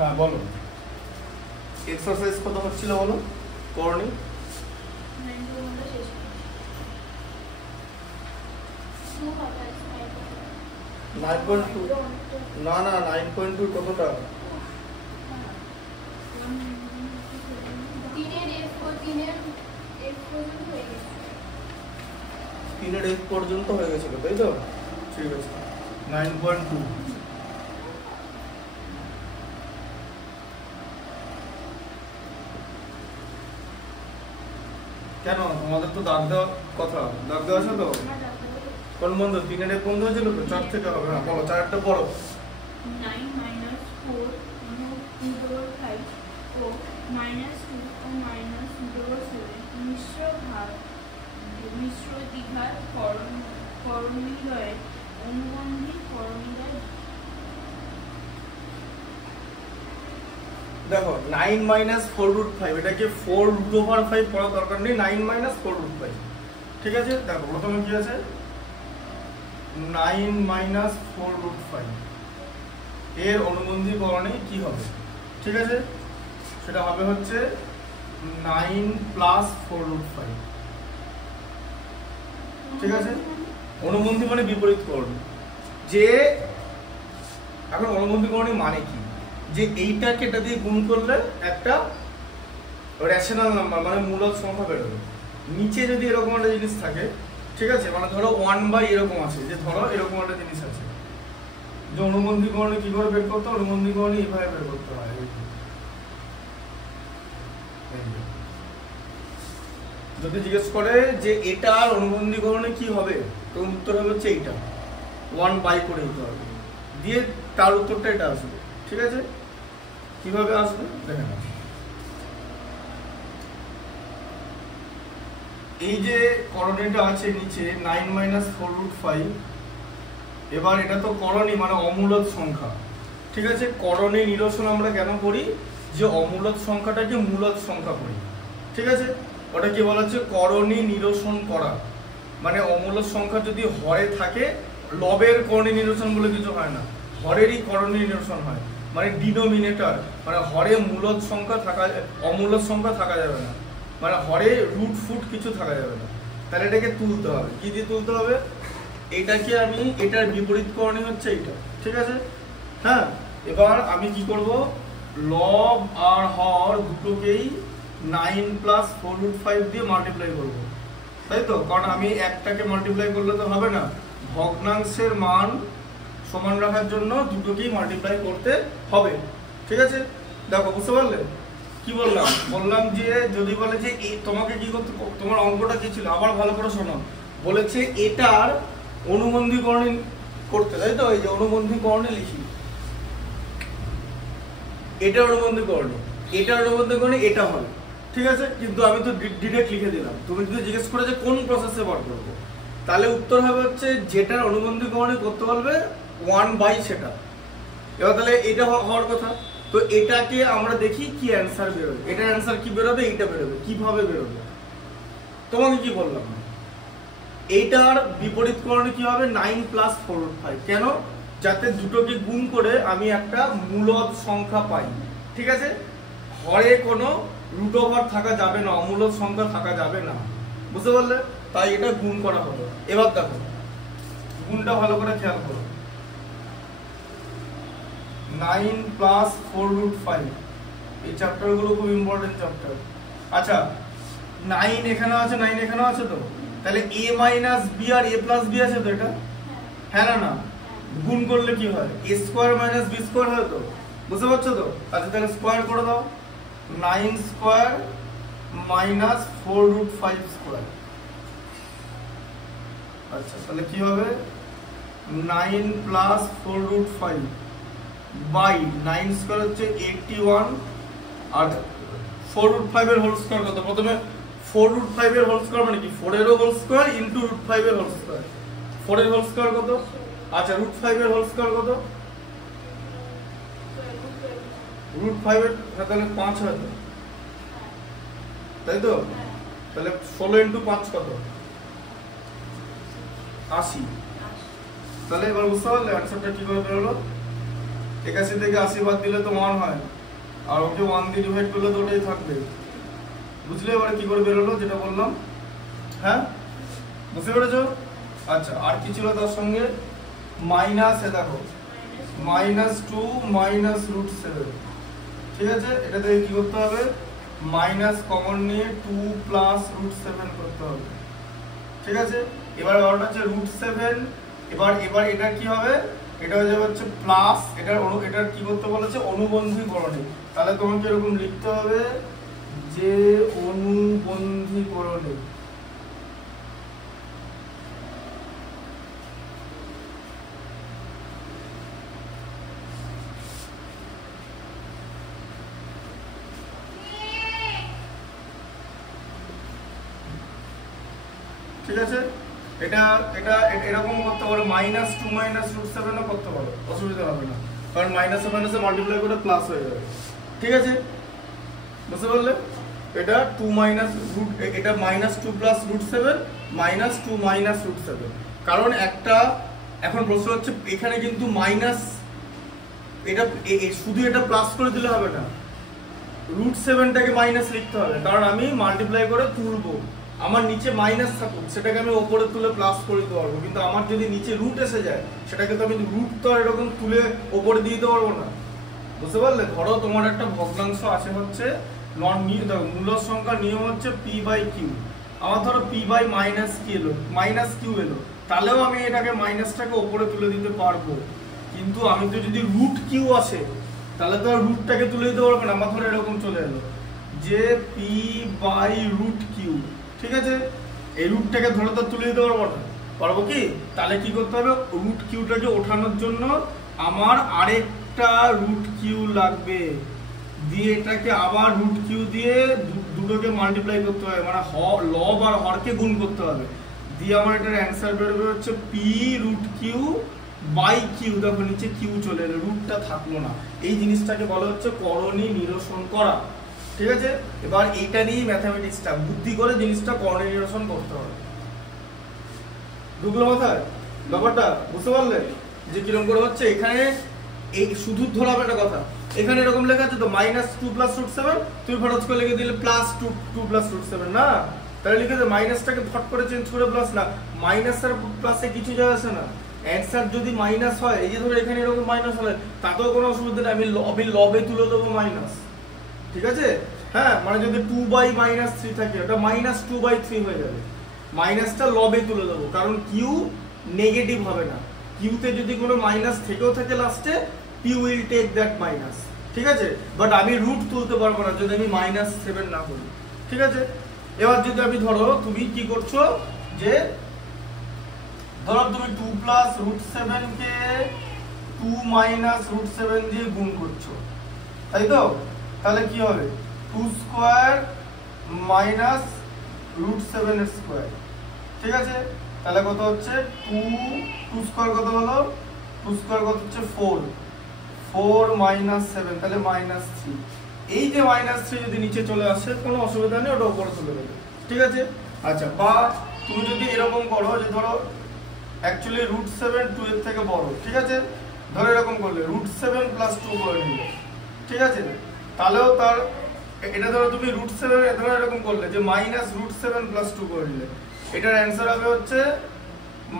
হ্যাঁ বলো, এক্সারসাইজ কত হচ্ছিল বলো করনি? 9.2 না না 9.2 কতটা? 3 এর f পর্যন্ত হয়ে গেছিল তাই তো? ঠিক আছে 9.2। কেন তোমাদের তো দাগ দেওয়া কথা, দাগ দেওয়া আছে তো? কোন বন্ধু 3 এর f বন্ধ হয়েছিল তো? 4 থেকে হবে না, বলো 4টা পড়ো। 9 minus 4 5 ও minus 2 ও minus 7 মিশ্র দ্বিঘাত করণীদ্বয়ের অনুবন্ধী করণীদ্বয়। দেখো 9 minus 4√5 এটাকে 4√5 পড়ার দরকার নেই, 9 minus 4√5 ঠিক আছে। দেখো প্রথমে কি আছে 9 minus 4√5 এর অনুবন্ধী করণে কি হবে, ঠিক আছে? সেটা হবে হচ্ছে 9 plus 4√5 ঠিক আছে। অনুবন্ধী মানে বিপরীত করণ। যে এখন অনুবন্ধী করণী মানে কি, যে এইটাকে এটা দিয়ে গুণ করলে একটা রেশনাল নাম্বার মানে মূলদ সংখ্যা বেরোবে। নিচে যদি এরকম একটা জিনিস থাকে, ঠিক আছে, মানে ধরো 1/, এরকম আছে, যে ধরো এরকম একটা জিনিস আছে, যে অনুবন্ধী করণী কি করে বের করতে হয়? অনুবন্ধী করণী এইভাবে বের করতে হয়। যদি জিজ্ঞেস করে যে এটার অনুবন্ধী করণে কি হবে, তো উত্তর হবে হচ্ছে এইটা 1/, করে দিতে হবে, দিয়ে তার উত্তরটা এটা আসবে, ঠিক আছে। কিভাবে আসবে দেখে নাও। এই যে করণীটা আছে নিচে 9 minus 4√5, এবার এটা তো করণী মানে অমূলদ সংখ্যা, ঠিক আছে। করণী নিরসন আমরা কেন করি? যে অমূলদ সংখ্যাটাকে মূলদ সংখ্যা করি, ঠিক আছে। ওটা কি বলা হচ্ছে? করণী নিরসন করা, মানে অমূলদ সংখ্যা যদি হরে থাকে, লবের করণী নিরসন বলে কিছু হয় না, হরেরই করণী নিরসন হয়, মানে ডিনোমিনেটর, মানে হরে মূলদ সংখ্যা থাকা, অমূলদ সংখ্যা থাকা যাবে না, মানে হরে রুট ফুট কিছু থাকা যাবে না। তাহলে এটাকে তুলতে হবে, কি দিয়ে তুলতে হবে? এটাকে আমি, এটার বিপরীত করণী হচ্ছে এইটা, ঠিক আছে। হ্যাঁ, এবার আমি কি করব, লব আর হর দুটোকেই 9 plus 4√5 দিয়ে মাল্টিপ্লাই করব, তাই তো? কারণ আমি একটাকে মাল্টিপ্লাই করলে তো হবে না, ভগ্নাংশের মান সমান রাখার জন্য দুটোকেই মাল্টিপ্লাই করতে হবে, ঠিক আছে। দেখো বুঝতে পারলে কি বললাম? বললাম যে যদি বলে যে এই তোমাকে কি করতে, তোমার অঙ্কটা কি ছিল আবার ভালো করে শোনো। বলেছে এটার অনুবন্ধী করণী করতে, তাই তো? এই যে অনুবন্ধী করণী লিখি, এটা অনুবন্ধী করণী, এটা অনুবন্ধী করণী, এটা হবে, ঠিক আছে। কিন্তু আমি তো ডিরেক্ট লিখে দিলাম। তুমি যদি জিজ্ঞেস করে যে কোন প্রসেসে বার করবো, তাহলে উত্তর হবে হচ্ছে যেটার অনুবন্ধী করণী করতে বলবে 1/, সেটা। এবার তাহলে এটা হওয়ার কথা, তো এটাকে আমরা দেখি কি অ্যান্সার বেরোবে। এটার অ্যান্সার কি বেরোবে? এইটা বেরোবে। কিভাবে বেরোবে তোমাকে কি বললাম? এইটার বিপরীত করণে কি হবে? 9 plus 4/5। কেন? যাতে দুটোকে গুণ করে আমি একটা মূলদ সংখ্যা পাই, ঠিক আছে। হরে কোনো রুট ওভার থাকা যাবে না, অমূলদ সংখ্যা থাকা যাবে না, বুঝতে পারলে? তাই এটা গুণ করা হলো। এবার দেখো গুণটা ভালো করে খেয়াল করো, 9 plus 4√5, এই চ্যাপ্টারগুলো খুব ইম্পর্টেন্ট চ্যাপ্টার। আচ্ছা 9 এখানে আছে, 9 এখানেও আছে, তো তাহলে a minus b R a plus b আছে তো, এটা হ্যাঁ না না, গুণ করলে কি হয়? a square minus b square হয় তো, বুঝতে পারছো তো? আচ্ছা তাহলে স্কয়ার করে দাও, 9 স্কয়ার minus 4√5 স্কয়ার। আচ্ছা তাহলে কি হবে? 9 plus 4√5 বাই 9 স্কয়ার হচ্ছে 81, আর 4√5 এর হোল স্কয়ার কত? প্রথমে 4√5 এর হোল স্কয়ার মানে কি? 4 এর হোল স্কয়ার ইনটু √5 এর হোল স্কয়ার। 4 এর হোল স্কয়ার কত? আচ্ছা √5 এর হোল স্কয়ার কত? √5 এর তাহলে 5 হয় তো, তাই তো? তাহলে 16 ইনটু 5 কত? 80। তাহলে এবার বুঝতে পারলে অ্যানসারটা কিভাবে বেরোলো? 81 থেকে 80 বাদ দিলে তো 1 হয়, আর ওকে 1 দিয়ে ডিভাইড করলে তো ওটাই থাকবে। বুঝলে এবারে কি করে বেরোলো যেটা বললাম? হ্যাঁ, বুঝতে পেরেছো? আচ্ছা, আর কি ছিল তার সঙ্গে? মাইনাস, দেখো -2 -√7, ঠিক আছে? এটা থেকে কি করতে হবে? মাইনাস কমন নিয়ে 2 + √7 করতে হবে, ঠিক আছে? এবার ব্যাপারটা হচ্ছে √7, এবার এটা কি হবে? এটা হয়ে যাবে হচ্ছে প্লাস, এটার কি করতে বলেছে? অনুবন্ধীকরণে। তাহলে তোমাকে এরকম লিখতে হবে যে অনুবন্ধীকরণে, ঠিক আছে? এটা এটা এরকম করতে পারো, -2 -√7ও করতে পারো, অসুবিধা হবে না, কারণ মাইনাসে মাইনাসে মাল্টিপ্লাই করে প্লাস হয়ে যাবে, ঠিক আছে? বুঝতে পারলে? এটা 2 - এটা -2 + √7 -2 -√7, কারণ একটা এখন প্রশ্ন হচ্ছে এখানে কিন্তু মাইনাস, এটা শুধু এটা প্লাস করে দিলে হবে না, √7টাকে মাইনাস লিখতে হবে, কারণ আমি মাল্টিপ্লাই করে তুলবো, আমার নিচে মাইনাস থাকুক সেটাকে আমি ওপরে তুলে প্লাস করে দিতে পারবো, কিন্তু আমার যদি নিচে রুট এসে যায় সেটাকে তো আমি রুট তো এরকম তুলে ওপরে দিয়ে দিতে পারবো না। বুঝতে পারলে? ধরো তোমার একটা ভগ্নাংশ আছে হচ্ছে মূলদ সংখ্যার নিয়ম হচ্ছে p/q, আমার ধরো p/-q এলো, তাহলেও আমি এটাকে মাইনাসটাকে ওপরে তুলে দিতে পারবো, কিন্তু আমি তো যদি √q আসে তাহলে তো আর রুটটাকে তুলে দিতে পারবো না। আমার ধরো এরকম চলে এলো যে p/√q, ঠিক আছে? এই রুটটাকে ধরে তো তুলে দিতে পারবো না, পারবো কি? তাহলে কি করতে হবে? √q-টাকে ওঠানোর জন্য আমার আরেকটা √q লাগবে, দিয়ে এটাকে আবার √q দিয়ে দুটোকে মাল্টিপ্লাই করতে হবে, মানে লব আর হরকে গুণ করতে হবে, দিয়ে আমার এটার অ্যান্সার বেরোবে হচ্ছে p√q/q। দেখো নিচে q চলে এলো, রুটটা থাকলো না, এই জিনিসটাকে বলা হচ্ছে করণী নিরসন করা, ঠিক আছে? এবার এইটা নিয়ে ম্যাথমেটিক্সটা বুদ্ধি করে জিনিসটা করণী নিরসন করতে হবে। ঢুকলো মাথায় ব্যাপারটা? বুঝতে পারলে যে কিরকম করে হচ্ছে? এখানে এই শুধু ধরাবে একটা কথা, এখানে এরকম লেখা আছে তো -2 + √7, তুমি ফটাস করে লিখে দিলে +2 + √7 না, তাহলে লিখে দে মাইনাসটাকে ফট করে চেঞ্জ করে প্লাস, না মাইনাস আর প্লাসে কিছু যায় আসে না, অ্যানসার যদি মাইনাস হয়, এই যে ধরো এখানে এরকম মাইনাস হলে তাতেও কোনো অসুবিধা নেই, আমি লবে তুলে দেবো মাইনাস, ঠিক আছে? হ্যাঁ, মানে যদি 2/-3 থাকে ওটা -2/3 হয়ে যাবে, মাইনাসটা লবে তুলে দেবো, কারণ কিউ নেগেটিভ হবে না, কিউতে যদি কোনো মাইনাস থেকেও থাকে লাস্টে p will take that minus, ঠিক আছে? বাট আমি রুট তুলতে পারবো না যদি আমি -7 না করি, ঠিক আছে? এবার যদি আমি ধরো তুমি কি করছো যে ধরো তুমি 2 + √7 কে 2 - √7 দিয়ে গুণ করছো, তাই তো? তাহলে কি হবে? 2² - √7 এর স্কয়ার, ঠিক আছে? তাহলে কত হচ্ছে? 2² কত হলো? 2² কত হচ্ছে? 4 - 7, তাহলে -3। এই যে -3 যদি নিচে চলে আসে কোনো অসুবিধা নেই, ওটা উপরে চলে যাবে, ঠিক আছে? আচ্ছা, বা তুমি যদি এরকম করো যে ধরো অ্যাকচুয়ালি √7 2 এর থেকে বড়, ঠিক আছে? ধরো এরকম করলে √7 + 2 করে নিলে, ঠিক আছে? তাহলেও তার এটা ধরো তুমি √7 ধরো এরকম করলে যে -√7 + 2 করে নিলে, এটার অ্যান্সার হবে হচ্ছে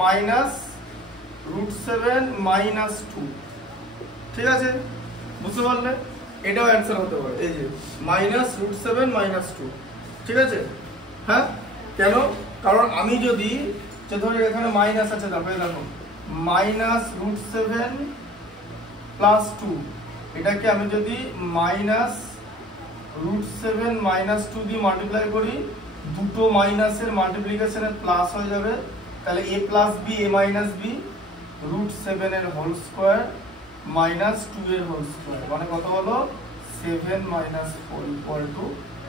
-√7 - 2, ঠিক আছে? বুঝতে পারলে? এটাও অ্যান্সার হতে পারে, এই যে -√7 - 2, ঠিক আছে? হ্যাঁ, কেন? কারণ আমি যদি যে ধরো এখানে মাইনাস আছে, দেখো -√7 + 2, এটাকে আমি যদি -√7 - 2 দিয়ে মাল্টিপ্লাই করি, দুটো মাইনাসের মাল্টিপ্লিকেশনে প্লাস হয়ে যাবে, তাহলে a + b a - b √7 এর হোল স্কয়ার -2 এর হোল স্কয়ার, মানে কত হলো? 7 - 4 =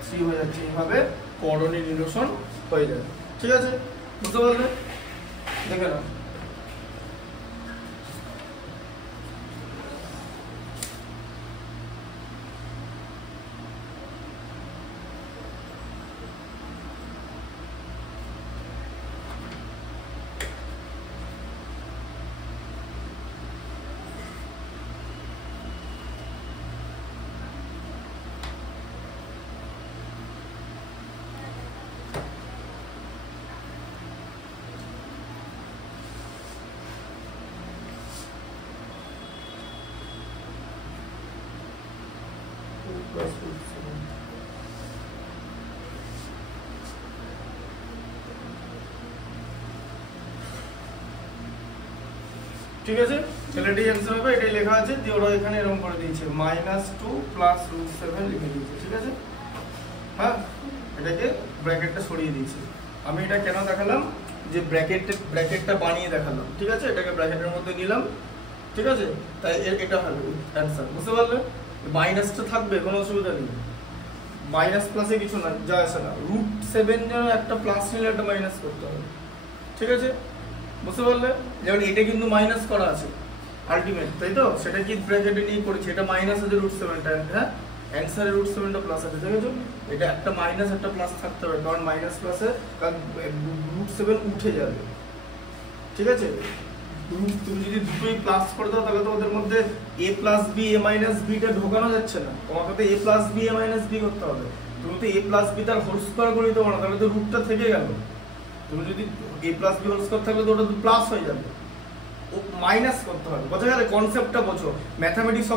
3 হয়ে যাচ্ছে। এইভাবে করণী নিরসন হয়ে যায়, ঠিক আছে? বুঝতে পারলে? দেখে নাও। প্লাস √7। ঠিক আছে, তাহলে এটাই অ্যান্সার হবে, এটাই লেখা আছে, দিয়ে ওরা এখানে এরকম করে দিয়েছে -2 প্লাস √7 লিখে দিয়েছে। ঠিক আছে, হ্যাঁ, এটাকে ব্র্যাকেটটা সরিয়ে দিয়েছে। আমি এটা কেন দেখালাম, যে ব্র্যাকেটটা বানিয়ে দেখালাম। ঠিক আছে, এটাকে ব্র্যাকেটের মধ্যে নিলাম। ঠিক আছে, তাই এটা হবে অ্যান্সার, বুঝতে পারলে? মাইনাসটা থাকবে, কোনো অসুবিধা নেই, মাইনাস প্লাসে কিছু না, যা আসে না। √7 যেন একটা প্লাস নিলে একটা মাইনাস করতে হবে। ঠিক আছে, বুঝতে পারলে? যেমন এটা কিন্তু মাইনাস করা আছে আলটিমেট, তাই তো? সেটা কি ব্র্যাকেটে নিয়ে করেছি, এটা মাইনাস আছে √7টা, হ্যাঁ, অ্যান্সারে √7টা প্লাস আছে। ঠিক আছে, এটা একটা মাইনাস একটা প্লাস থাকতে হবে, কারণ মাইনাস প্লাসে কারণ √7 উঠে যাবে। ঠিক আছে, তুমি যদি দুটোই প্লাস করে দাও তাহলে তো ওদের মধ্যে a plus b a minus b টা ঢোকানো যাচ্ছে না, তোমাকে তো a plus b a minus b করতে হবে। তুমি তো a প্লাস b তার হোল স্কয়ার করে দিতে পারো না, তাহলে তো রুটটা থেকে গেল। তুমি যদি a plus b whole square থাকলে তো ওটা তো প্লাস হয়ে যাবে, ও মাইনাস করতে হবে। বোঝা গেল? কনসেপ্টটা বোঝো। ম্যাথামেটিক্স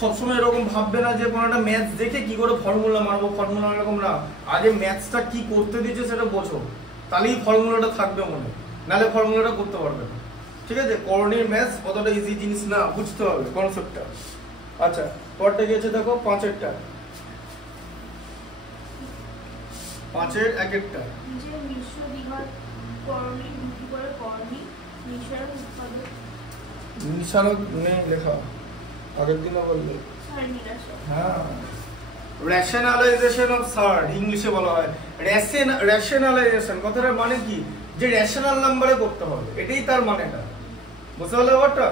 সবসময় এরকম ভাববে না যে কোনো একটা ম্যাথস দেখে কি করে ফর্মুলা মারবো, ফর্মুলা এরকম না। আগে ম্যাথসটা কি করতে দিয়েছে সেটা বোঝো, তাহলেই ফর্মুলাটা থাকবে মনে, নাহলে ফর্মুলাটা করতে পারবে না। ঠিক আছে, করণীয় ম্যাথস অতটা ইজি জিনিস না, বুঝতে হবে কনসেপ্টটা। আচ্ছা, পরটা কি আছে দেখো, 5এরটা, 5এর 1-এরটা। যে মিশ্র দ্বিঘাত করণী দুটি করে করণী নিঃসারক উৎপাদক। নিঃসারক নেই লেখা, আগের দিনও বললে। স্যার নিরাসক। হ্যাঁ, রেশনালাইজেশন অফ সার্ড ইংলিশে বলা হয়। রেশনালাইজেশন কথাটার মানে কি, যে রেশনাল নাম্বারে করতে হবে, এটাই তার মানেটা। বুঝতে পারলে ব্যাপারটা?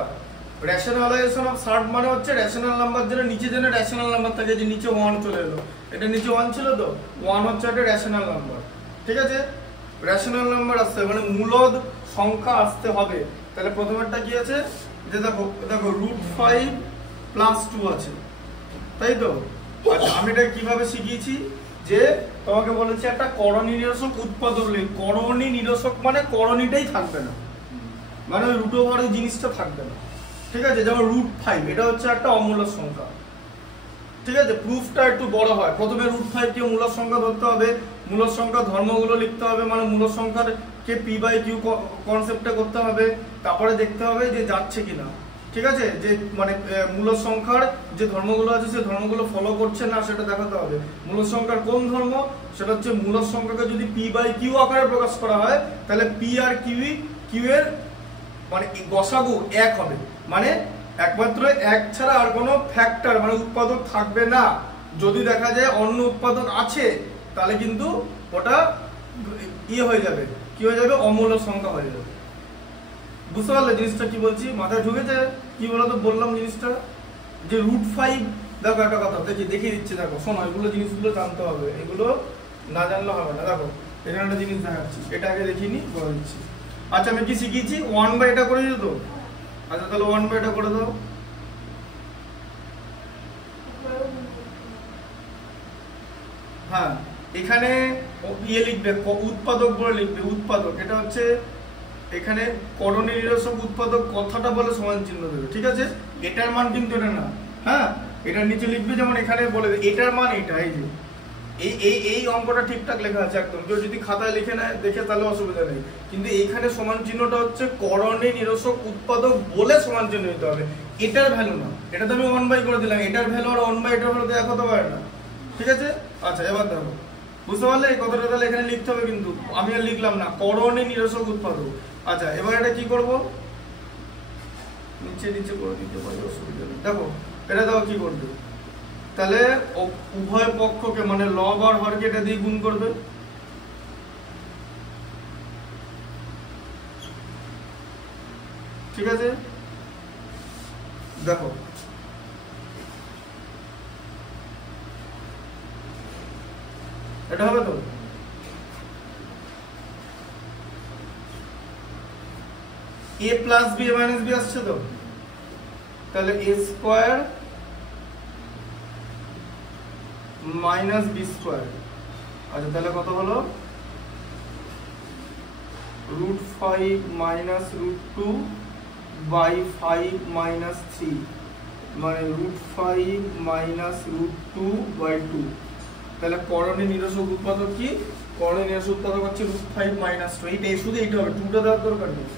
রেশনালাইজেশন অফ সার্ড মানে হচ্ছে রেশনাল নাম্বার যেটা নিচে যেন রেশনাল নাম্বার থাকে, যে নিচে 1 চলে এলো, এটা নিচে 1 ছিল তো 1 হচ্ছে একটা রেশনাল নাম্বার। ঠিক আছে, রেশনাল নাম্বার আসতে মানে মূলদ সংখ্যা আসতে হবে। তাহলে প্রথমেরটা কি আছে, যে দেখো √5 প্লাস 2 আছে, তাই তো? আচ্ছা, আমি এটা কিভাবে শিখিয়েছি, যে তোমাকে বলেছি একটা করণী নিরসক উৎপাদক লিখ। করণী নিরসক মানে করণীটাই থাকবে না, মানে ওই রুট ওভার ওই জিনিসটা থাকবে না। ঠিক আছে, যেমন √5 এটা হচ্ছে একটা অমূলক সংখ্যা। ঠিক আছে, প্রুফটা একটু বড় হয়। প্রথমে √5 কে মূলক সংখ্যা ধরতে হবে, মূলক সংখ্যা ধর্মগুলো লিখতে হবে, মানে মূলক সংখ্যার কে p/q কনসেপ্টটা করতে হবে, তারপরে দেখতে হবে যে যাচ্ছে কিনা। ঠিক আছে, যে মানে মূলক সংখ্যার যে ধর্মগুলো আছে সেই ধর্মগুলো ফলো করছে না সেটা দেখাতে হবে। মূলক সংখ্যার কোন ধর্ম, সেটা হচ্ছে মূলক সংখ্যাকে যদি p/q আকারে প্রকাশ করা হয় তাহলে p আর q এর মানে গসাগু 1 হবে, মানে একমাত্র 1 ছাড়া আর কোনো ফ্যাক্টর মানে উৎপাদক থাকবে না। যদি দেখা যায় অন্য উৎপাদক আছে তাহলে কিন্তু ওটা হয়ে যাবে, কি হয়ে যাবে, অমূলক সংখ্যা হয়ে যাবে। বুঝতে পারলে জিনিসটা কি বলছি, মাথায় ঢুকেছে? কি বলতো বললাম জিনিসটা, যে √5 দেখো একটা কথা দেখিয়ে দিচ্ছে, দেখো শোনো, এগুলো জিনিসগুলো জানতে হবে, এগুলো না জানলে হবে না। দেখো এখানে একটা জিনিস দেখাচ্ছি, এটা আগে দেখিনি, বলে দিচ্ছি। আচ্ছা, আমি কি শিখিয়েছি 1/, এটা করে দিও তো। আচ্ছা, তাহলে 1/, এটা করে দাও। হ্যাঁ, এখানে লিখবে, উৎপাদক বলে লিখবে, উৎপাদক। এটা হচ্ছে এখানে করণী নিরসক উৎপাদক কথাটা বলে সমান চিহ্ন দেবে। ঠিক আছে, এটার মান কিন্তু এটা না। হ্যাঁ, এটার নিচে লিখবে, যেমন এখানে বলে এটার মান এটা, এই যে এই অঙ্কটা ঠিকঠাক লেখা আছে একদম। কেউ যদি খাতায় লিখে নেয় দেখে তাহলে অসুবিধা নেই, কিন্তু এইখানে সমান চিহ্নটা হচ্ছে করণী নিরসক উৎপাদক বলে সমান চিহ্ন দিতে হবে, এটার ভ্যালু না। এটা তো আমি 1/, করে দিলাম, এটার ভ্যালু আর 1/, এটার ভ্যালু এক হতে পারে না। ঠিক আছে, আচ্ছা এবার দেখো, বুঝতে পারলে এই কথাটা তাহলে এখানে লিখতে হবে, কিন্তু আমি আর লিখলাম না, করণী নিরসক উৎপাদক। আচ্ছা, এবার এটা কি করব, নিচে করে দিতে পারি, অসুবিধা নেই। দেখো এটা দাও কি করবে, তাহলে উভয় পক্ষকে মানে লব আর হরকে এটা দিয়ে গুণ করবে। ঠিক আছে, দেখো এটা হবে তো, a plus b a minus b আসছে তো, তাহলে a square minus b square. আচ্ছা, তাহলে কত হলো, √5 মাইনাস √2/5 মাইনাস 3, মানে √5 মাইনাস √2/2। তাহলে করণীয় নিরসক উৎপাদক কি? করণীয় নিরসক উৎপাদক হচ্ছে √5 মাইনাস 2। এইটা শুধু এইটা হবে, 2টা দেওয়ার দরকার নেই।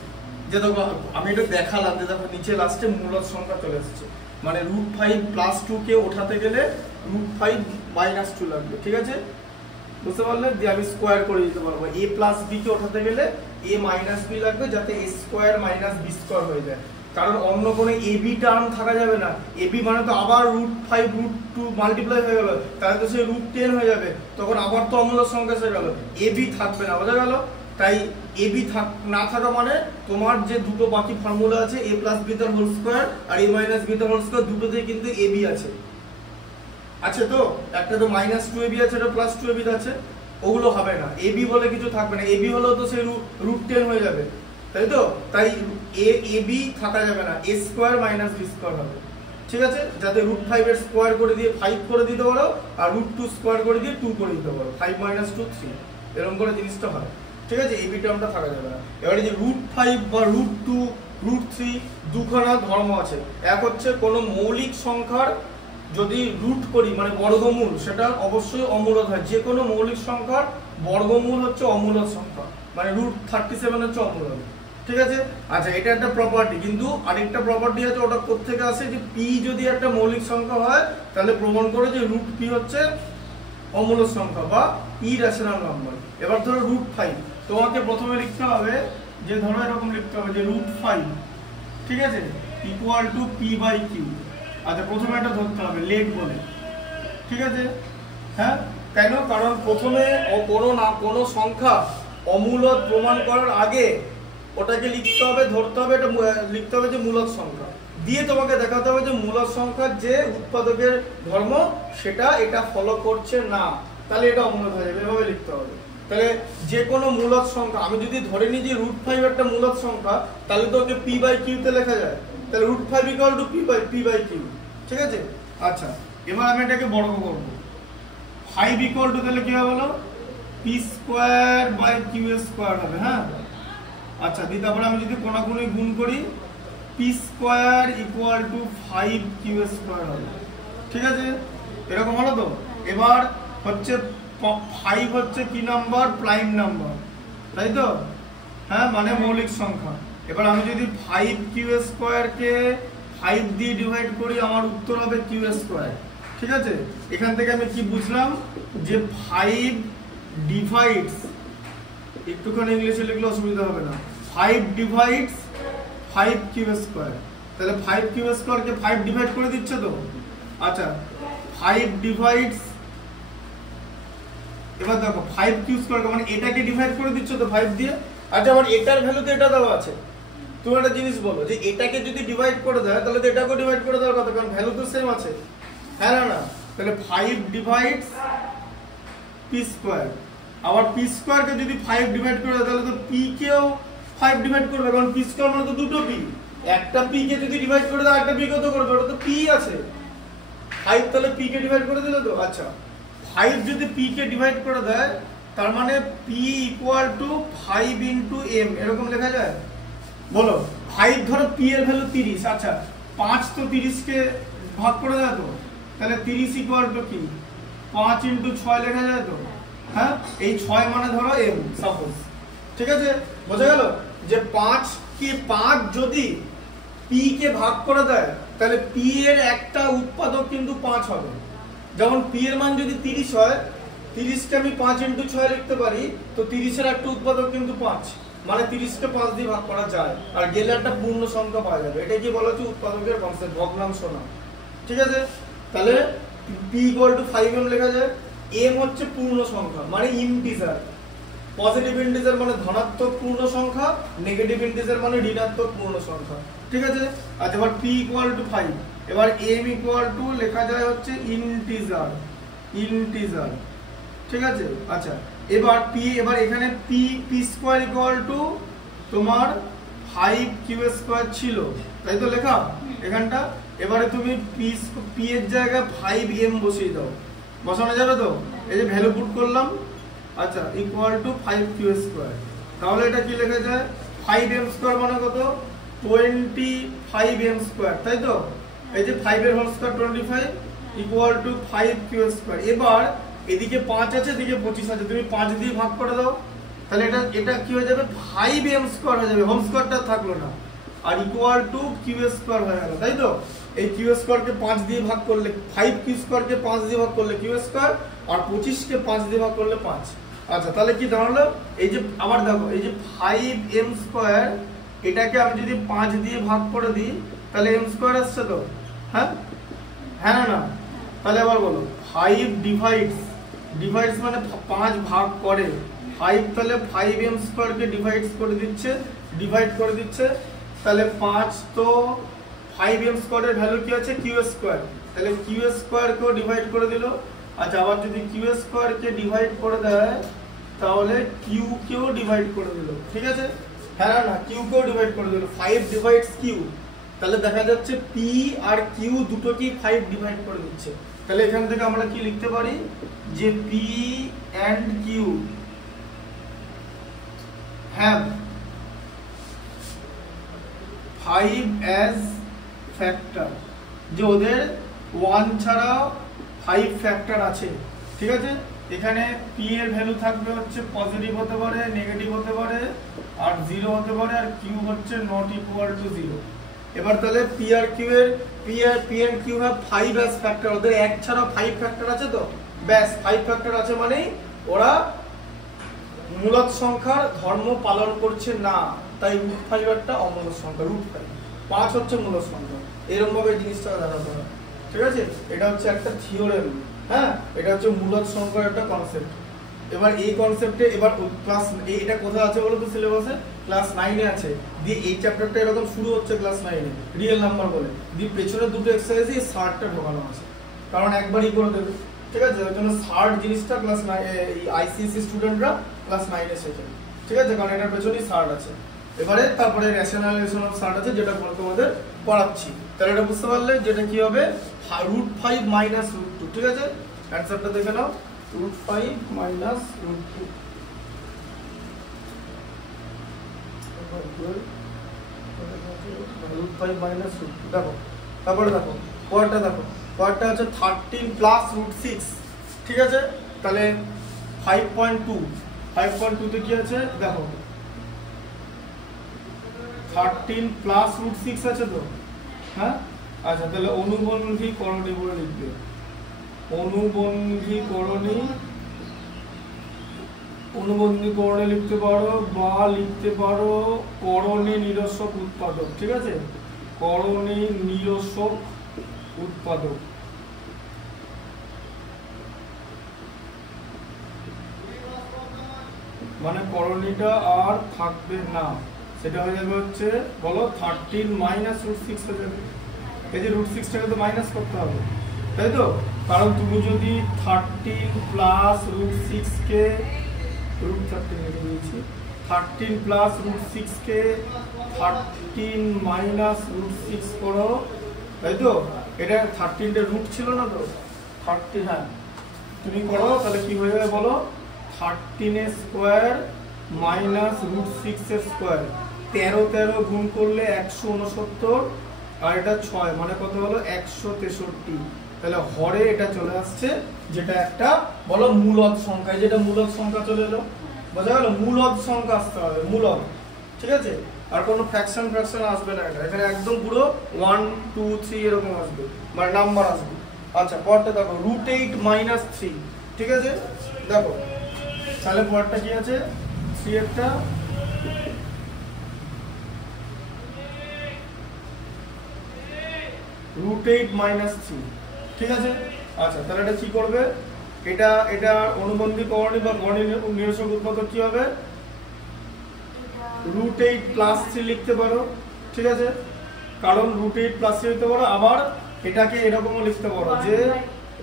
যে দেখো আমি এটা দেখালাম যে দেখো নিচে লাস্টে মূলদ সংখ্যা চলে এসেছে, মানে √5 প্লাস 2 কে ওঠাতে গেলে √5 মাইনাস 2 লাগবে। ঠিক আছে, বুঝতে পারলে? দিয়ে আমি স্কোয়ার করে দিতে পারবো। a প্লাস b কে ওঠাতে গেলে a মাইনাস b লাগবে, যাতে a square minus b square হয়ে যায়। কারণ অন্য কোনো ab টার্ম থাকা যাবে না। ab মানে তো আবার √5 √2 মাল্টিপ্লাই হয়ে গেল, তাহলে তো সে √10 হয়ে যাবে, তখন আবার তো অমূলদ সংখ্যা এসে গেল, ab থাকবে না। বোঝা গেল? তাই ab না থাকা মানে তোমার যে দুটো বাকি ফর্মুলা আছে a প্লাস b তার হোল স্কোয়ার আর a মাইনাস b তার হোল স্কোয়ার, দুটোতেই কিন্তু ab আছে। আছে তো, একটা তো মাইনাস 2ab আছে, এটা প্লাস 2ab আছে, ওগুলো হবে না। ab বলে কিছু থাকবে না, ab হলেও তো সেই √10 হয়ে যাবে, তাই তো? তাই ab থাকা যাবে না, a square minus b square হবে। ঠিক আছে, যাতে √5 এর স্কোয়ার করে দিয়ে 5 করে দিতে পারো, আর √2 স্কোয়ার করে দিয়ে 2 করে দিতে পারো, 5 মাইনাস 2 3, এরকম করে জিনিসটা হয়। ঠিক আছে, ab টার্মটা থাকা যাবে না। এবারে যে √5 বা √2 √3 দুখানা ধর্ম আছে। এক হচ্ছে কোনো মৌলিক সংখ্যার যদি রুট করি মানে বর্গমূল, সেটা অবশ্যই অমূলদ হয়। যে কোনো মৌলিক সংখ্যার বর্গমূল হচ্ছে অমূলদ সংখ্যা, মানে √37 হচ্ছে অমূলদ। ঠিক আছে, আচ্ছা এটা একটা প্রপার্টি। কিন্তু আরেকটা প্রপার্টি আছে, ওটা কোত্থেকে আসে, যে p যদি একটা মৌলিক সংখ্যা হয় তাহলে প্রমাণ করে যে √p হচ্ছে অমূলদ সংখ্যা বা ইরেশনাল নাম্বার। এবার ধরো √5, তোমাকে প্রথমে লিখতে হবে যে ধরো এরকম লিখতে হবে যে √5, ঠিক আছে, ইকুয়াল টু p/q। আচ্ছা প্রথমে এটা ধরতে হবে লেট বলে। ঠিক আছে, হ্যাঁ কেন? কারণ প্রথমে কোনো সংখ্যা অমূলদ প্রমাণ করার আগে ওটাকে লিখতে হবে, ধরতে হবে, এটা লিখতে হবে যে মূলদ সংখ্যা, দিয়ে তোমাকে দেখাতে হবে যে মূলদ সংখ্যার যে উৎপাদকের ধর্ম সেটা এটা ফলো করছে না, তাহলে এটা অমূলদ হয়ে যাবে। এভাবে লিখতে হবে। তাহলে যে কোনো মূলদ সংখ্যা আমি যদি ধরে নিই যে √5 একটা মূলদ সংখ্যা, তাহলে তো ওকে p/q তে লেখা যায়। তাহলে √5 ইকুয়াল টু p/q। ঠিক আছে, আচ্ছা এবার আমি এটাকে বর্গ করব। 5 ইকুয়াল টু তাহলে কি হবে বলো? p²/q² হবে। হ্যাঁ, আচ্ছা দিয়ে তারপরে আমি যদি কোনাকুনি গুণ করি, p² ইকুয়াল টু 5q² হবে। ঠিক আছে, এরকম হলো তো? এবার হচ্ছে 5 হচ্ছে কি নাম্বার? প্রাইম নাম্বার, তাই তো? হ্যাঁ, মানে মৌলিক সংখ্যা। এবার আমি যদি 5q² কে 5 দিয়ে ডিভাইড করি, আমার উত্তর হবে q²। ঠিক আছে, এখান থেকে আমি কি বুঝলাম যে 5 ডিভাইডস, একটুখানি ইংলিশে লিখলে অসুবিধা হবে না, 5 ডিভাইডস 5q²। তাহলে 5q² কে 5 ডিভাইড করে দিচ্ছে তো? আচ্ছা 5 ডিভাইডস, এবার দেখো 5q² মানে এটাকে ডিভাইড করে দিচ্ছ তো 5 দিয়ে। আচ্ছা আবার এটার ভ্যালু তো এটা দেওয়া আছে, তুমি একটা জিনিস বলো যে এটাকে যদি ডিভাইড করে দেয় তাহলে তো এটাকেও ডিভাইড করে দেওয়ার কথা, কারণ ভ্যালু তো সেম আছে। হ্যাঁ না? তাহলে 5 ডিভাইডস p²। আবার p² কে যদি 5 ডিভাইড করে দেয় তাহলে তো p কেও 5 ডিভাইড করবে, কারণ p² মানে তো দুটো p। একটা p কে যদি ডিভাইড করে দেয় একটা p কত করবে? ওটা তো p আছে 5, তাহলে p কে ডিভাইড করে দিলে তো। আচ্ছা 5 যদি p কে ডিভাইড করে দেয় তার মানে p equal to 5 into m, এরকম লেখা যায়? বলো 5 ধরো p এর ভ্যালু 30। আচ্ছা 5 তো 30 কে ভাগ করে দেয় তো, তাহলে 30 ইকুয়াল টু কি 5 ইনটু 6 লেখা যায় তো? হ্যাঁ, এই 6 মানে ধরো m সাপোজ। ঠিক আছে, বোঝা গেল যে 5 যদি p কে ভাগ করে দেয় তাহলে p এর একটা উৎপাদক কিন্তু 5 হবে। যেমন p এর মান যদি 30 হয়, 30 কে আমি 5 ইনটু 6 লিখতে পারি, তো 30 এর একটা উৎপাদক কিন্তু 5, মানে 30 কে 5 দিয়ে ভাগ করা যায়, আর গেলে একটা পূর্ণ সংখ্যা পাওয়া যাবে। এটা কি বলা হচ্ছে উৎপাদকের কনসেপ্ট, ভগ্নাংশ না। ঠিক আছে, তাহলে p ইকুয়াল টু 5m লেখা যায়। m হচ্ছে পূর্ণ সংখ্যা মানে ইন্টিজার, পজিটিভ ইন্টিজার মানে ধনাত্মক পূর্ণ সংখ্যা, নেগেটিভ ইন্টিজার মানে ঋণাত্মক পূর্ণ সংখ্যা। ঠিক আছে, আচ্ছা এবার p ইকুয়াল টু 5, এবার m ইকুয়াল টু লেখা যায় হচ্ছে ইন্টিজার। ঠিক আছে, আচ্ছা এবার p, এবার এখানে p² ইকুয়াল টু তোমার 5q² ছিল, তাই তো লেখা এখানটা। এবারে তুমি p এর জায়গায় 5m বসিয়ে দাও, বসানো যাবে তো? এই যে ভ্যালু পুট করলাম, আচ্ছা ইকুয়াল টু 5q²। তাহলে এটা কি লেখা যায়? 5m² মানে কত? 25m², তাই তো? এই যে 5 এর whole square 25 equal to 5 Q square. এবার এদিকে 5 আছে, এদিকে 25 আছে, তুমি 5 দিয়ে ভাগ করে দাও, তাহলে এটা কি হয়ে যাবে 5m স্কয়ার হয়ে যাবে, হোল স্কয়ারটা থাকলো না, আর ইকুয়াল টু কিউ স্কয়ার হয়ে গেল, তাই তো? এই কিউ স্কয়ারকে 5 দিয়ে ভাগ করলে 5 কিউ স্কয়ারকে 5 দিয়ে ভাগ করলে কিউ স্কয়ার, আর 25 কে 5 দিয়ে ভাগ করলে 5। আচ্ছা, তাহলে কি দাঁড়ালো? এই যে আবার দেখো, এই যে 5m স্কয়ার, এটাকে আমি যদি 5 দিয়ে ভাগ করে দিই তাহলে m স্কয়ার আসছে তো, হ্যাঁ হ্যাঁ না? তাহলে আবার বলো 5 ডিভাইডস মানে 5 ভাগ করে 5, তাহলে 5m স্কয়ারকে ডিভাইড করে দিচ্ছে, তাহলে 5 তো 5m স্কয়ারের ভ্যালু কি আছে কিউ স্কয়ার, তাহলে কিউ স্কয়ারকেও ডিভাইড করে দিল। আচ্ছা, আবার যদি কিউ স্কয়ারকে ডিভাইড করে দেয় তাহলে কিউ কেও ডিভাইড করে দিল, ঠিক আছে? হ্যাঁ না, কিউ কেও ডিভাইড করে দিল, 5 ডিভাইডস কিউ, তাহলে দেখা যাচ্ছে পি আর কিউ দুটোকেই 5 ডিভাইড করে দিচ্ছে। তাহলে এখান থেকে আমরা কি লিখতে পারি যে P and Q have 5 as factor, যে ওদের 1 ছাড়াও 5 ফ্যাক্টর আছে, ঠিক আছে? এখানে পি এর ভ্যালু থাকবে হচ্ছে পজিটিভ হতে পারে, নেগেটিভ হতে পারে, আর 0 হতে পারে, আর কিউ হচ্ছে নট ইকুয়াল টু 0। এবার তাহলে পি আর কিউ হ্যাভ 5 অ্যাজ ফ্যাক্টর, ওদের 1 ছাড়াও 5 ফ্যাক্টর আছে, তো ব্যাস 5 ফ্যাক্টর আছে মানে ওরা মূলদ সংখ্যার ধর্ম পালন করছে না, তাই √5 একটা অমূলদ সংখ্যা, √5 5 হচ্ছে মূলদ সংখ্যা। এরকম ভাবে জিনিসটা দাঁড়াতে হবে, ঠিক আছে? এটা হচ্ছে একটা থিওরেম, হ্যাঁ, এটা হচ্ছে মূলদ সংখ্যার একটা কনসেপ্ট। এবার এই কনসেপ্টে এবার ক্লাস এটা কোথায় আছে বলো তো সিলেবাসে? ক্লাস 9 এ আছে। দিয়ে এই চ্যাপ্টারটা এরকম শুরু হচ্ছে ক্লাস 9 এ রিয়েল নাম্বার বলে, দিয়ে পেছনে দুটো এক্সারসাইজে 60টা ঢোকানো আছে, কারণ একবারই করে দেবে, ঠিক আছে? ওই জন্য 60 জিনিসটা ক্লাস 9 এই আইসিএসসি স্টুডেন্টরা ক্লাস 9 এ শেখে, ঠিক আছে? কারণ এটার পেছনেই 60 আছে। এবারে তারপরে রেশনালাইজেশন অফ 60 আছে, যেটা তোমাদের পড়াচ্ছি। তাহলে এটা বুঝতে পারলে যেটা কি হবে √5 মাইনাস √2, ঠিক আছে? অ্যানসারটা দেখে নাও, √5 মাইনাস √2। √5 মাইনাস √2 দেখো, তারপরে দেখো পরেরটা আছে 13 প্লাস √6, ঠিক আছে? তাহলে 5.2 তে কি আছে দেখো, 13 প্লাস √6 আছে তো, হ্যাঁ? আচ্ছা, তাহলে অনুবন্ধীকরণী বলে লিখবে, অনুবন্ধীকরণে লিখতে পারো, বা লিখতে পারো করণী নিরসক উৎপাদক, ঠিক আছে? করণী নিরসক উৎপাদক, মানে করণীটা আর থাকবে না, সেটা হয়ে যাবে হচ্ছে বলো 13 মাইনাস √6 হয়ে যাবে। এই যে √6টাকে তো মাইনাস করতে হবে, তাই তো? কারণ তুমি যদি 13 প্লাস √6 কে √13 প্লাস √6 কে 13 মাইনাস √6 করো, তাই তো? এটা 13টা রুট ছিল না তো, 13, হ্যাঁ, তুমি করো, তাহলে কি হয়ে যাবে বলো 13 এর স্কয়ার মাইনাস √6 এর স্কয়ার, 13 গুণ করলে 169, আর এটা 6 মানে কত হলো 163। তাহলে হরে এটা চলে আসছে, যেটা একটা বলো মূলদ সংখ্যা, যেটা মূলদ সংখ্যা চলে এলো, বোঝা গেল? মূলদ সংখ্যা আসতে হবে, মূলদ, ঠিক আছে? আর কোনো ফ্র্যাকশন আসবে না, এখানে একদম পুরো 1 2 3 এরকম আসবে, মানে নাম্বার আসবে। আচ্ছা, পরটা দেখো √8 মাইনাস 3, ঠিক আছে? দেখো তাহলে পরটা কি আছে, 3 একটা √8 মাইনাস 3, ঠিক আছে? আচ্ছা, তাহলে এটা কি করবে, এটা অনুবন্ধীকরণী বা গণনী নিরসক উৎপাদক কি হবে, √8 প্লাস 3 লিখতে পারো, ঠিক আছে? কারণ √8 প্লাস 3 লিখতে পারো, আবার এটাকে এরকমও লিখতে পারো, যে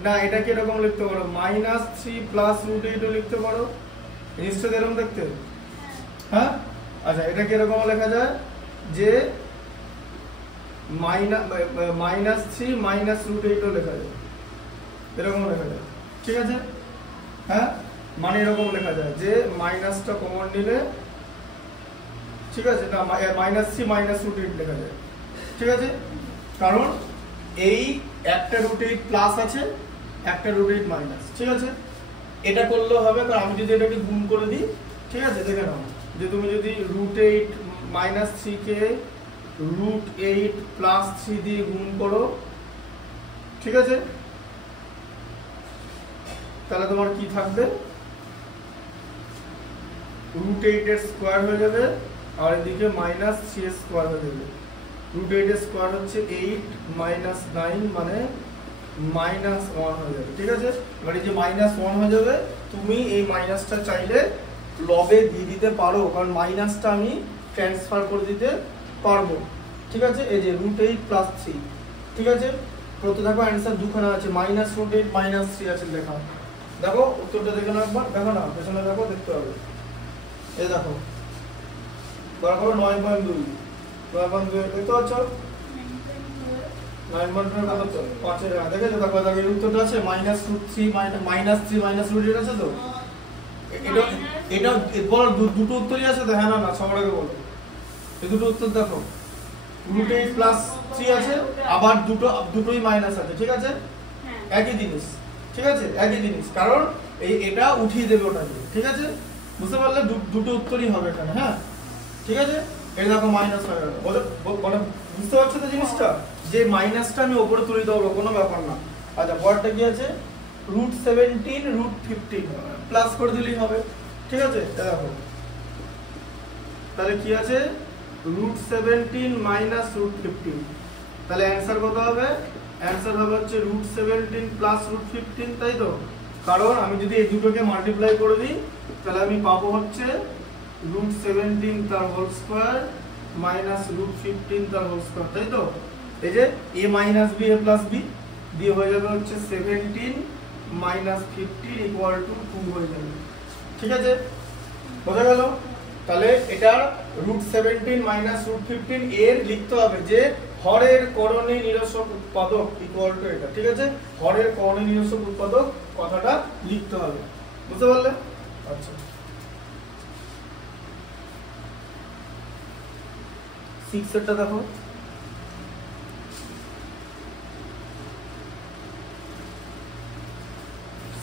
না এটাকে এরকম লিখতে পারো -3 প্লাস √8 ও লিখতে পারো, জিনিসটা এরকম দেখতে, হ্যাঁ? আচ্ছা, এটাকে এরকম লেখা যায় যে -3 মাইনাস √8 ও লেখা যায়, এরকম লেখা যায়, ঠিক আছে? হ্যাঁ, মানে এরকম লেখা যায় যে মাইনাসটা কমন নিলে, ঠিক আছে, না -3 মাইনাস √8 লেখা যায়, ঠিক আছে? কারণ এই একটা রুট 8 প্লাস আছে, একটা রুট 8 মাইনাস, ঠিক আছে? এটা করলেও হবে, কারণ আমি যদি এটাকে গুণ করে দিই, ঠিক আছে, দেখে নাও যে তুমি যদি রুট 8 মাইনাস 3 কে রুট 8 প্লাস 3 দিয়ে গুণ করো, ঠিক আছে, তাহলে তোমার কি থাকবে, রুট 8 এর স্কোয়ার হয়ে যাবে আর এদিকে মাইনাস 3 এর স্কোয়ার হয়ে যাবে। রুট 8 এর স্কোয়ার হচ্ছে 8 মাইনাস 9 মানে মাইনাস 1 হয়ে যাবে, ঠিক আছে? এবার এই যে মাইনাস 1 হয়ে যাবে, তুমি এই মাইনাসটা চাইলে লবে দিয়ে দিতে পারো, কারণ মাইনাসটা আমি ট্রান্সফার করে দিতে পারবো, ঠিক আছে? এই যে রুট 8 প্লাস 3, ঠিক আছে? প্রথমে দেখো অ্যান্সার দুখানা আছে, মাইনাস রুট 8 মাইনাস 3 আছে লেখা। দেখো উত্তরটা দেখে নাও একবার, দেখো না পেছনে দেখো, দেখতে হবে। এই দেখো বরাবর 9.2 দেখতে পাচ্ছ, 9.2 কত তো 5 এর দেখেছো, দেখো দেখো এই উত্তরটা আছে minus root 3 minus 3 minus root 8 আছে তো। এটা এটা বল দুটো উত্তরই আছে তো, হ্যাঁ না না সবার আগে বলো এই দুটো উত্তর দেখো, রুট 8 প্লাস 3 আছে, আবার দুটোই মাইনাস আছে, ঠিক আছে? একই জিনিস, ঠিক আছে, একই জিনিস, কারণ এটা উঠিয়ে দেবে ওটাকে, ঠিক আছে? বুঝতে পারলে দুটো উত্তরই হবে এখানে, হ্যাঁ, ঠিক আছে? এটা দেখো মাইনাস হয়ে গেল, মানে বুঝতে পারছো তো জিনিসটা, যে মাইনাসটা আমি উপরে তুলে দিতে পারবো, কোনো ব্যাপার না। আচ্ছা পরেরটা কি আছে, রুট 17 রুট 15 প্লাস করে দিলেই হবে, ঠিক আছে? দেখো তাহলে কি আছে, রুট 17 মাইনাস রুট 15, তাহলে অ্যান্সার কত হবে, অ্যান্সার হবে হচ্ছে রুট 17 প্লাস রুট 15, তাই তো? কারণ আমি যদি এই দুটোকে মাল্টিপ্লাই করে দিই, তাহলে আমি পাবো হচ্ছে রুট 17 তার হোল স্কোয়ার মাইনাস রুট 15 তার হোল স্কোয়ার, তাই তো? এই যে a minus b a plus b দিয়ে হয়ে যাবে হচ্ছে 17 মাইনাস 15 ইকুয়াল টু 2 হয়ে যাবে, ঠিক আছে? বোঝা গেল? তাহলে এটা রুট 17 মাইনাস রুট 15 এর লিখতে হবে যে হরের করণে নিরসক উৎপাদক ইকুয়াল টু এটা, ঠিক আছে? হরের করণে নিরসক উৎপাদক কথাটা লিখতে হবে, বুঝতে পারলে? আচ্ছা 6 এরটা দেখো,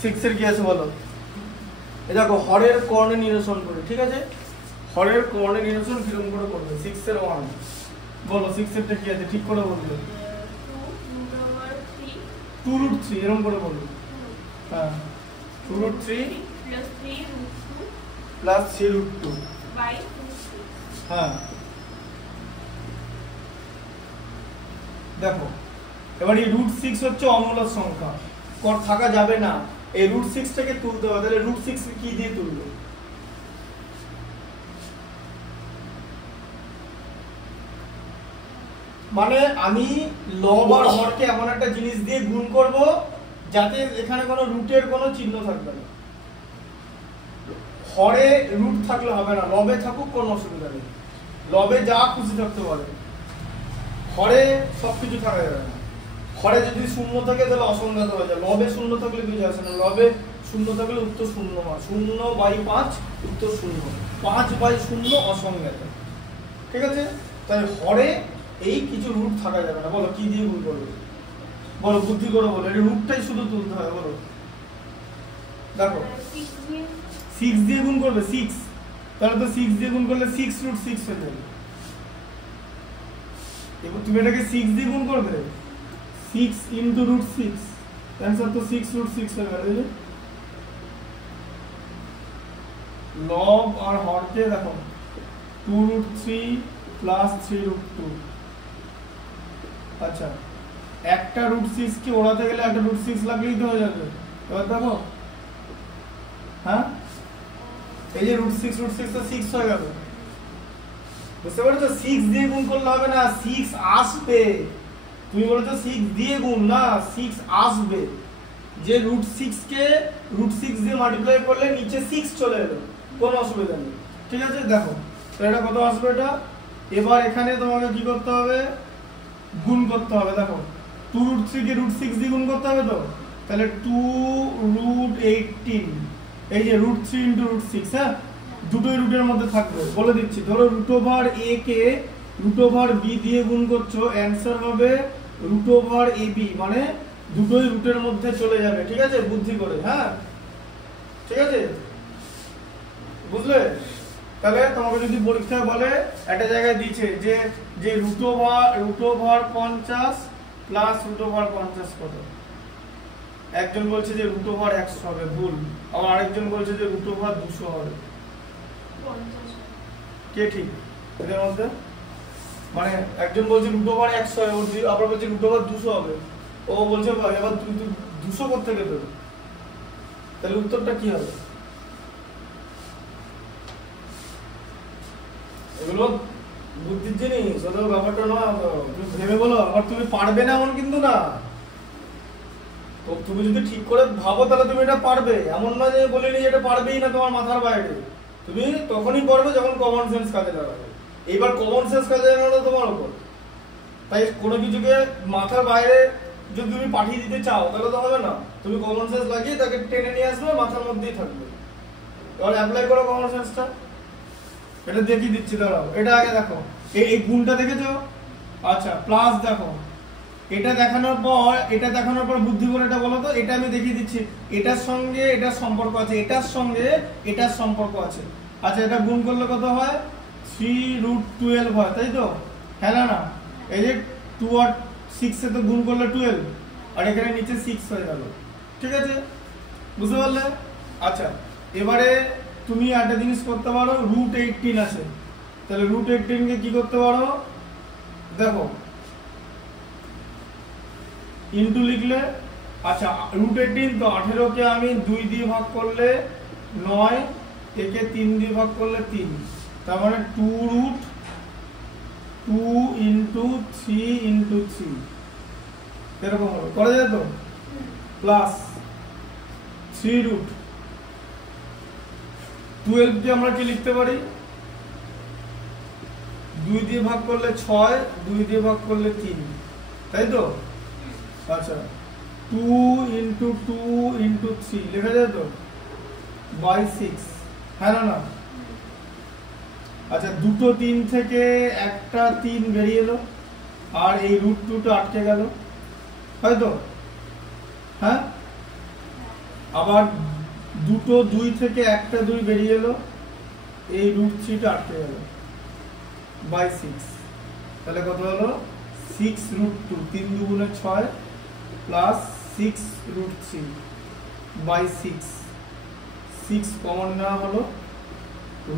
6 এর কি আছে বলো? এই দেখো হরের কর্ণে নিরসন করে, ঠিক আছে? হরের কর্ণে নিরসন কিরকম করে করবে, 6 এর 1 বলো, 6 এরটা কি আছে ঠিক করে বলবে, 2 রুট 3 এরকম করে বলবে, হ্যাঁ 2 রুট 3 প্লাস 3 রুট 2 বাই 2, হ্যাঁ দেখো এবার এই রুট 6 হচ্ছে অমূলক সংখ্যা, কর থাকা যাবে না, এই রুট 6 টাকে তুলতে হবে, তাহলে রুট 6 কি দিয়ে তুলবো, মানে আমি লব আর হরকে এমন একটা জিনিস দিয়ে গুণ করব যাতে এখানে কোনো রুটের কোনো চিহ্ন থাকবে না, হরে রুট থাকলে হবে না, লবে থাকুক কোনো অসুবিধা নেই, লবে যা খুশি থাকতে পারে, হরে সবকিছু থাকা যাবে না, হরে যদি শূন্য থাকে তাহলে অসংজ্ঞাত হয়ে যায়, লবে শূন্য থাকলে কিছু আসে না, লবে শূন্য থাকলে উত্তর শূন্য হয়, 0/5 উত্তর 0, 5/0 অসংজ্ঞাত, ঠিক আছে? তাই হরে এই কিছু রুট থাকা যাবে না, বলো কি দিয়ে গুণ করবে, বলো বুদ্ধি করে বলো, এই রুটটাই শুধু তুলতে হয়, বলো দেখো 6 দিয়ে গুণ করবে, 6 তাহলে তো 6 দিয়ে গুণ করলে 6 রুট 6 হয়ে যাবে, এবার তুমি এটাকে 6 দিয়ে গুণ করবে, 6 ইনটু রুট 6, অ্যানসার তো 6 রুট 6 হয়ে গেল। লব আর হরকে দেখো 2 রুট 3 প্লাস 3 রুট 2, আচ্ছা একটা রুট 6 কে ওড়াতে গেলে একটা রুট 6 লাগলেই তো হয়ে যাবে, এবার দেখো হ্যাঁ এই যে রুট 6 তো 6 হয়ে গেল, বুঝতে পারছো? 6 দিয়ে গুণ করলে হবে না, 6 আসবে, তুমি বলেছো 6 দিয়ে গুণ না, 6 আসবে, যে রুট 6 কে রুট 6 দিয়ে মাল্টিপ্লাই করলে নিচে 6 চলে এলো, কোনো অসুবিধা নেই, ঠিক আছে? দেখো তো এটা কত আসবে এটা, এবার এখানে তোমাকে কি করতে হবে, গুণ করতে হবে, দেখো 2 রুট 3 কে রুট 6 দিয়ে গুণ করতে হবে তো, তাহলে 2 রুট 18, এই যে রুট 3 ইনটু রুট 6, হ্যাঁ দুটোই রুটের মধ্যে থাকবে, বলে দিচ্ছি, ধরো রুট ওভার a কে রুট ওভার b দিয়ে গুণ করছো, অ্যানসার হবে রুট ওভার এবি, মানে দুটোই রুটের মধ্যে চলে যাবে, ঠিক আছে, বুদ্ধি করে, হ্যাঁ ঠিক আছে, বুঝলে? তাহলে তোমাকে যদি পরীক্ষায় বলে একটা জায়গায় দিয়েছে যে যে root over 50 plus root over 50 কত, একজন বলছে যে রুট ওভার 100 হবে, ভুল। আবার আরেকজন বলছে যে রুট ওভার 200 হবে, 50 কে ঠিক এদের মধ্যে? মানে একজন বলছে রুট ওভার 100 হবে, আবার বলছে রুট ওভার 200 হবে, ও বলছে এবার 200 করতে গেলে, তাহলে উত্তরটা কি হবে? এগুলো বুদ্ধির জিনিস, ওদের ব্যাপারটা নয়, তুমি ভেবে বলো। আবার তুমি পারবে না এমন কিন্তু না, তো তুমি যদি ঠিক করে ভাবো তাহলে তুমি এটা পারবে, এমন না যে বলিনি যে এটা পারবেই না, তোমার মাথার বাইরে। তুমি তখনই পারবে যখন কমন সেন্স কাজে লাগাবে। এইবার কমন সেন্স কাজে লাগানো তোমার উপর, তাই কোনো কিছুকে মাথার বাইরে যদি তুমি পাঠিয়ে দিতে চাও তাহলে তো হবে না, তুমি কমন সেন্স লাগিয়ে তাকে টেনে নিয়ে আসবে, মাথার মধ্যেই থাকবে। এবার অ্যাপ্লাই করো কমন সেন্সটা, এটা দেখিয়ে দিচ্ছি, দাঁড়াও। এটা আগে দেখো, এই গুণটা দেখেছো? আচ্ছা, প্লাস দেখো, এটা দেখানোর পর বুদ্ধি করে এটা বলো তো, এটা আমি দেখিয়ে দিচ্ছি, এটার সঙ্গে এটার সম্পর্ক আছে, এটার সঙ্গে এটার সম্পর্ক আছে। আচ্ছা, এটা গুণ করলে কত হয়? 3√12 হয়, তাই তো? হ্যাঁ না? এই যে 2 আর 6 এ তো গুণ করলে 12, আর এখানে নিচে 6 হয়ে গেল, ঠিক আছে, বুঝতে পারলে? আচ্ছা, এবারে তুমি একটা জিনিস করতে পারো, √18 আছে, তাহলে √18 কে কি করতে পারো? দেখো, ইনটু লিখলে, আচ্ছা √18 তো 18 কে আমি 2 দিয়ে ভাগ করলে 9, একে 3 দিয়ে ভাগ করলে 3, তার মানে 2√2 ইনটু 3 ইনটু 3, এরকম হলো, করা যায় তো? প্লাস 3√12 কে আমরা কি লিখতে পারি? 2 দিয়ে ভাগ করলে 6, 2 দিয়ে ভাগ করলে 3, তাই তো? আচ্ছা, 2 ইনটু 2 ইনটু 3 লেখা যায় তো? বাই 6, হ্যাঁ না? আচ্ছা, দুটো 3 থেকে একটা 3 বেরিয়ে এলো, আর এই √2টা আটকে গেল, হয়তো? হ্যাঁ, আবার দুটো 2 থেকে একটা 2 বেরিয়ে এলো, এই √3টা আটকে গেল, বাই 6, তাহলে কত হলো? 6√2, 3 দুগুণে 6 প্লাস 6√3 বাই 6 কমন নেওয়া হলো,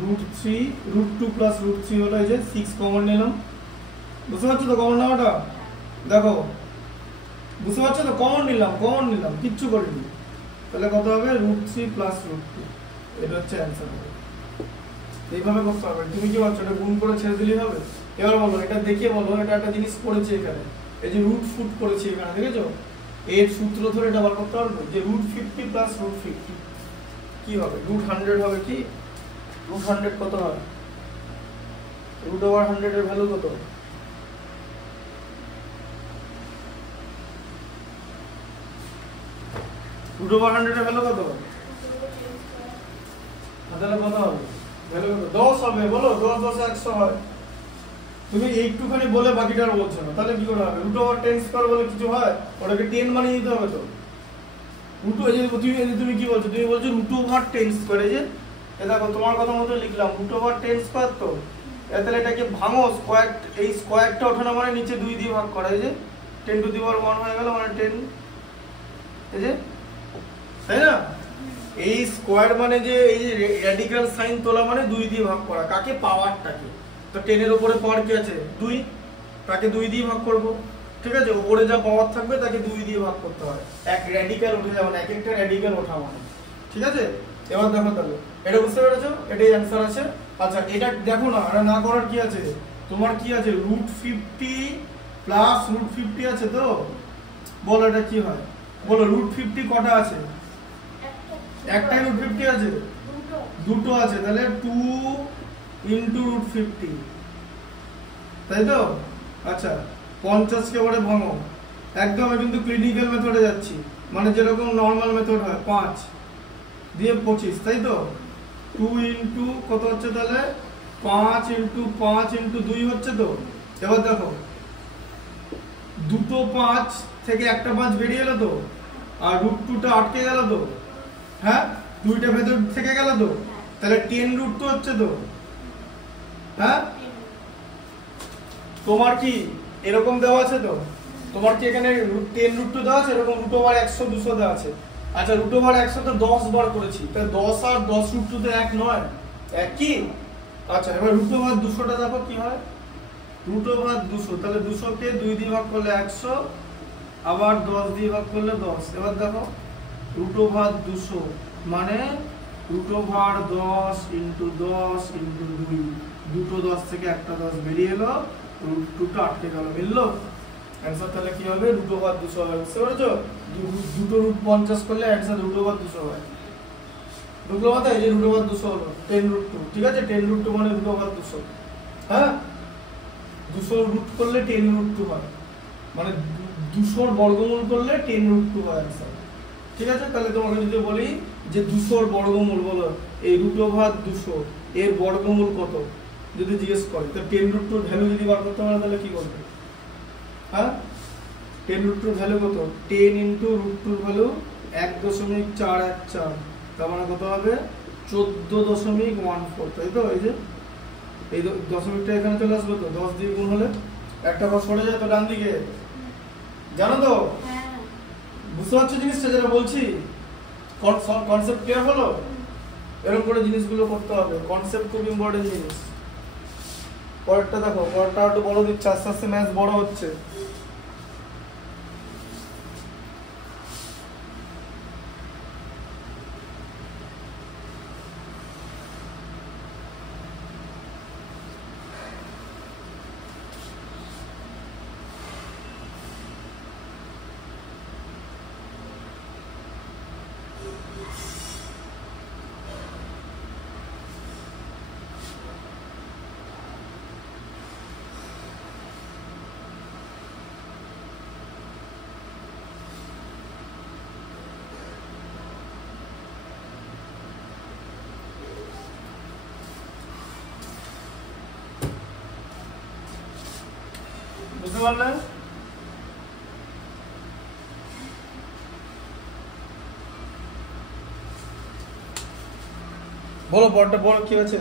√2 প্লাস √3 হলো, এই যে 6 কমন নিলাম, বুঝতে পারছো তো কমন নেওয়াটা? দেখো, বুঝতে পারছো তো? কমন নিলাম, কিচ্ছু করিনি, তাহলে কত হবে? √3 প্লাস √2, এটা হচ্ছে অ্যান্সার। এইভাবে করতে হবে। তুমি কি ভাবছো এটা গুণ করে ছেড়ে দিলেই হবে? এবার বলো, এটা দেখিয়ে বলো, এটা একটা জিনিস পড়েছে এখানে, এই যে √, করেছি এখানে, দেখেছো? এর সূত্র ধরে এটা বার করতে পারবে যে √50 প্লাস √50 কি হবে? √100 হবে কি? √100 কত হয়? √100 এর ভ্যালু কত? √100 এর ভ্যালু কত? তাহলে কত হবে? ভ্যালু কত? 10 হবে, বলো। 10 10 100 হয়। তুমি একটুখানি বলে বাকিটা আর বলছো না, তাহলে কি করে হবে? √10² বলে কিছু হয়? ওটাকে 10 বানিয়ে দিতে হবে তো। তুমি কি বলছো? তুমি বলছো √10², এই যে দেখো তোমার কথা মতো লিখলাম √10² তো, তাহলে এটাকে ভাঙো, স্কয়ার, এই স্কয়ারটা ওঠানো মানে নিচে 2 দিয়ে ভাগ করা, এই যে 10⁻1 হয়ে গেল, মানে 10, এই যে, তাই না? এই স্কয়ার মানে যে এই যে র্যাডিক্যাল সাইন তোলা মানে 2 দিয়ে ভাগ করা, কাকে? পাওয়ারটাকে। তো 10 এর উপরে পাওয়ার কি আছে? 2, তাকে 2 দিয়ে ভাগ করব, ঠিক আছে? উপরে যা পাওয়ার থাকবে তাকে 2 দিয়ে ভাগ করতে হয়, এক র্যাডিক্যাল উঠে যাবে না, এক একটা র্যাডিক্যাল ওঠা মানে, ঠিক আছে? এবার দেখো, তাহলে এটা বুঝতে পেরেছো? এটাই অ্যান্সার আছে। আচ্ছা, এটা দেখো না, এটা না করার কি আছে? তোমার কি আছে? √50 প্লাস √50 আছে তো, বলো এটা কি হয়? বলো, √50 কটা আছে? একটাই √50 আছে? দুটো আছে, তাহলে 2 ইনটু √50, তাই তো? আচ্ছা, 50 কে বলে ভাঙো, একদম কিন্তু ক্লিনিক্যাল মেথডে যাচ্ছি, মানে যেরকম নরমাল মেথড হয়, 5 দিয়ে 25, তাই তো? 2 ইনটু কত হচ্ছে তাহলে? 5 ইনটু 5 ইনটু 2 হচ্ছে তো। এবার দেখো, দুটো 5 থেকে একটা 5 বেরিয়ে এলো তো, আর √2টা আটকে গেল তো, হ্যাঁ দুইটা ভেতর থেকে গেল তো, তাহলে 10 √2 হচ্ছে তো, হ্যাঁ তোমার কি এরকম দেওয়া আছে তো, তোমার কি এখানে 10 √2 দেওয়া আছে, এরকম √100 200 দেওয়া আছে। আচ্ছা √100 তো 10 বার করেছি, তাহলে 10 আর 10 √2 তো এক নয়, এক কি? আচ্ছা এবার √2টা দেখো কি হয়, √200, তাহলে 200 কে 2 দিয়ে ভাগ করলে 100, আবার 10 দিয়ে ভাগ করলে 10। এবার দেখো √200 মানে √10 ইন্টু 10 ইন্টু 2, দুটো 10 থেকে একটা 10 বেরিয়ে এলো, √2টা আটকে গেল, মিললো অ্যান্সার। তাহলে কি হবে, √200 হবে, বুঝতে পেরেছো? দুটো √50 করলে অ্যান্সার √200 হয়। ঢুকলো মাথায়? এই যে √200 হলো 10 √2, ঠিক আছে? 10 √2 মানে √200, হ্যাঁ 200 রুট করলে 10 √2 হয়, মানে 200 বর্গমূল করলে 10 √2 হয় অ্যান্সার, ঠিক আছে? তাহলে তোমাকে যদি বলি যে 200 বর্গমূল বলো, এই √200 এর বর্গমূল কত যদি জিজ্ঞেস করে, তো 10 √2 ভ্যালু যদি বার করতে পারো তাহলে কি করবে, হ্যাঁ 10 √2 ভ্যালু কত, 10 ইন্টু √2 ভ্যালু 1.414, তার মানে কত হবে 14.14, তাই তো? এই যে এই দশমিকটা এখানে চলে আসবে তো, 10 দিয়ে গুণ হলে একটা ঘর সরে যায় তো ডান দিকে, জানো তো? বুঝতে পারছো জিনিসটা যেটা বলছি? কনসেপ্ট ক্লিয়ার হলো? এরকম করে জিনিসগুলো করতে হবে, কনসেপ্ট খুব ইম্পর্টেন্ট জিনিস। পরেরটা দেখো, পরেরটা একটু বড় দিচ্ছে, আস্তে আস্তে ম্যাথ বড় হচ্ছে। বুঝতে পারলে? বলো পরটা বলো কি আছে।